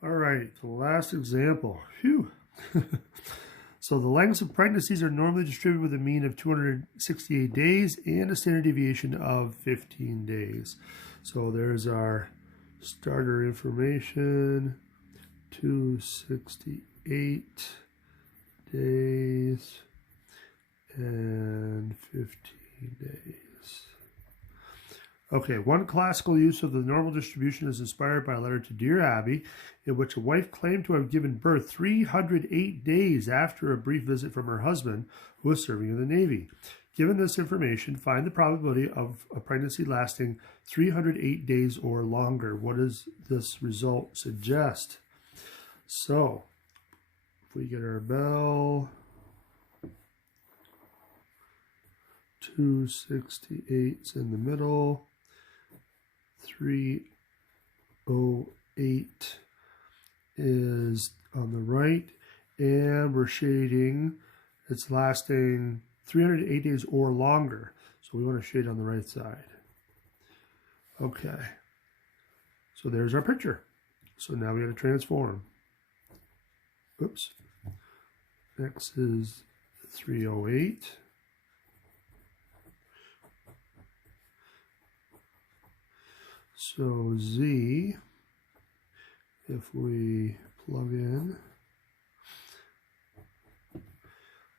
All right, the last example. Phew. So the lengths of pregnancies are normally distributed with a mean of 268 days and a standard deviation of 15 days. So there's our starter information, 268 days and 15 days. Okay, one classical use of the normal distribution is inspired by a letter to Dear Abby, in which a wife claimed to have given birth 308 days after a brief visit from her husband, who was serving in the Navy. Given this information, find the probability of a pregnancy lasting 308 days or longer. What does this result suggest? So, if we get our bell, 268's in the middle, 308 is on the right, and we're shading it's lasting 308 days or longer. So we want to shade on the right side. Okay, so there's our picture. So now we got to transform. Oops. X is 308. So Z, if we plug in,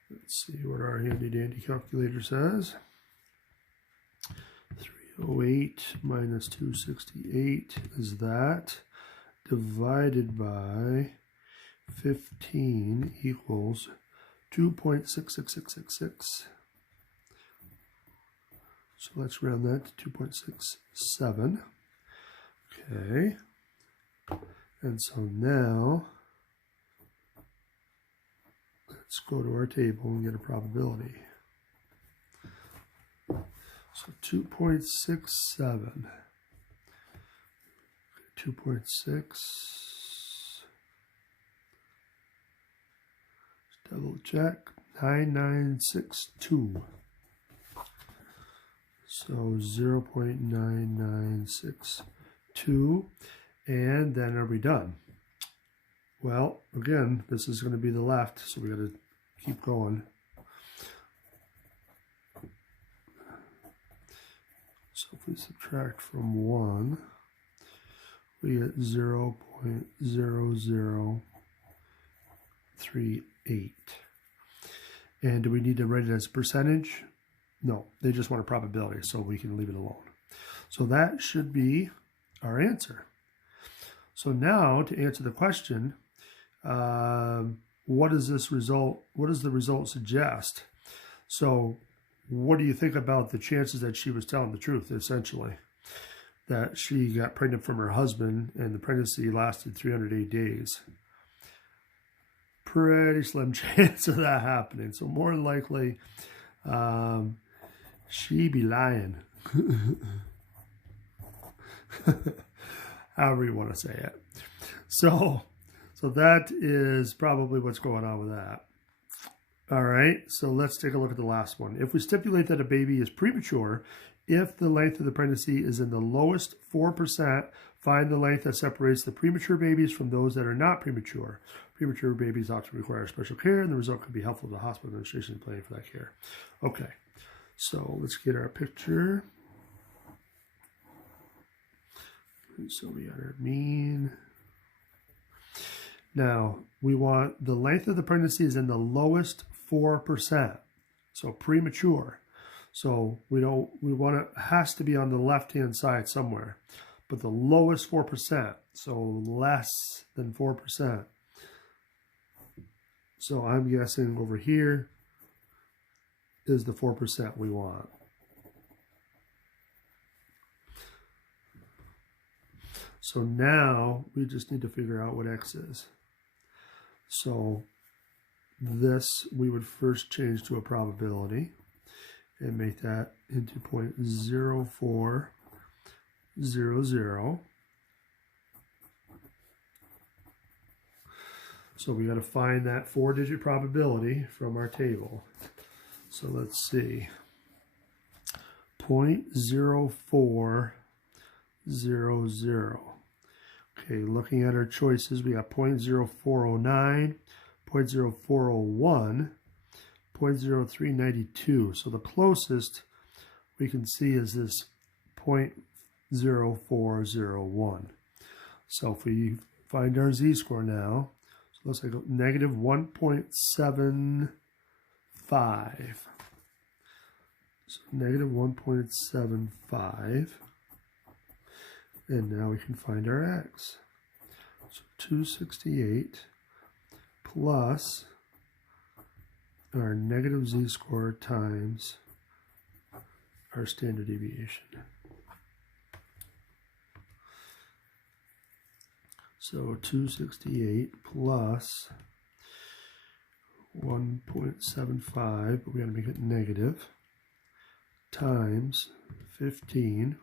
let's see what our handy dandy calculator says. 308 minus 268 is that, divided by 15 equals 2.66666. So let's round that to 2.67. Okay, and so now let's go to our table and get a probability. So 2.67, 2.6, double check, 9962. So 0.9962, and then are we done? Well, again, this is going to be the left, so we got to keep going. So if we subtract from 1, we get 0.0038. And do we need to write it as a percentage? No, they just want a probability, so we can leave it alone. So that should be our answer. So now to answer the question, what does the result suggest? So what do you think about the chances that she was telling the truth, essentially? That she got pregnant from her husband and the pregnancy lasted 308 days. Pretty slim chance of that happening. So more than likely, she be lying. However you want to say it. So that is probably what's going on with that. All right, so let's take a look at the last one. If we stipulate that a baby is premature, if the length of the pregnancy is in the lowest 4%, find the length that separates the premature babies from those that are not premature. Premature babies often require special care, and the result could be helpful to the hospital administration in planning for that care. Okay, so let's get our picture. So we got our mean. Now, we want the length of the pregnancy is in the lowest 4%, so premature. So we want it has to be on the left-hand side somewhere, but the lowest 4%, so less than 4%. So I'm guessing over here is the 4% we want. So now we just need to figure out what X is. So this we would first change to a probability and make that into 0.0400. So we got to find that 4-digit probability from our table. So let's see. 0.0400. Okay, looking at our choices, we got 0.0409, 0.0401, 0.0392. So the closest we can see is this 0.0401. So if we find our z-score now, so let's say negative 1.75. So negative 1.75. And now we can find our x. So 268 plus our negative z-score times our standard deviation. So 268 plus 1.75, but we got to make it negative, times 15,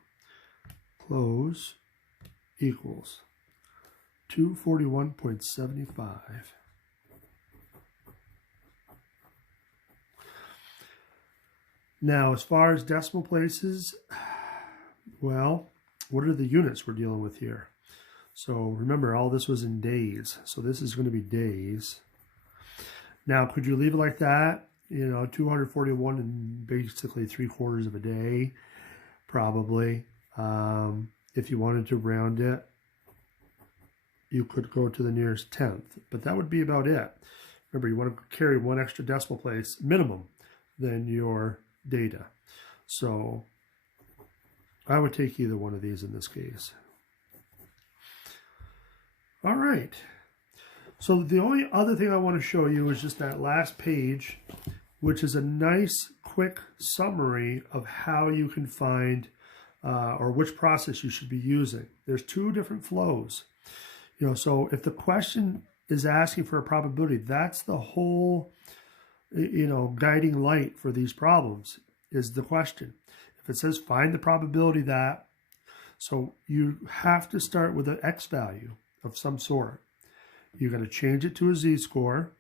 close, equals 241.75. Now, as far as decimal places, well, what are the units we're dealing with here? So remember, all this was in days. So this is going to be days. Now, could you leave it like that? You know, 241 and basically 3/4 of a day, probably. If you wanted to round it, you could go to the nearest tenth, but that would be about it. Remember, you want to carry one extra decimal place minimum than your data. So I would take either one of these in this case. All right. So the only other thing I want to show you is just that last page, which is a nice quick summary of how you can find or which process you should be using. There's two different flows. You know, so if the question is asking for a probability, that's the whole, you know, guiding light for these problems is the question. If it says find the probability that, so you have to start with an x value of some sort. You're going to change it to a z-score,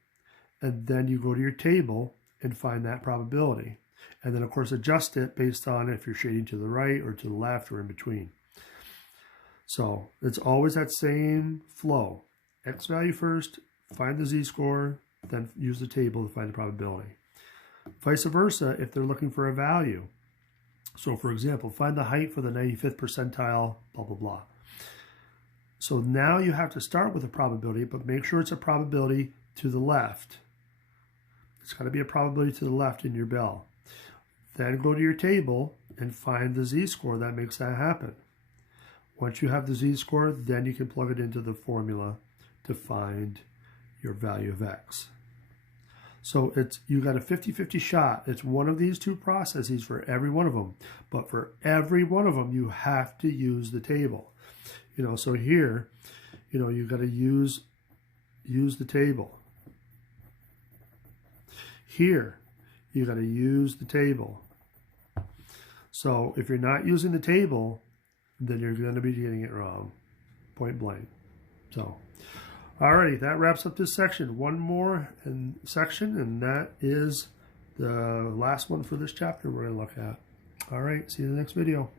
and then you go to your table and find that probability. And then, of course, adjust it based on if you're shading to the right or to the left or in between. So it's always that same flow. X value first, find the z-score, then use the table to find the probability. Vice versa if they're looking for a value. So, for example, find the height for the 95th percentile, blah, blah, blah. So now you have to start with a probability, but make sure it's a probability to the left. It's got to be a probability to the left in your bell. Then go to your table and find the z-score that makes that happen. Once you have the z-score, then you can plug it into the formula to find your value of x. So you got a 50-50 shot. It's one of these two processes for every one of them. But for every one of them, you have to use the table. You know, so here, you know, you've got to use the table. Here, you got to use the table. So if you're not using the table, then you're going to be getting it wrong, point blank. So, alrighty, that wraps up this section. One more section, and that is the last one for this chapter we're going to look at. All right, see you in the next video.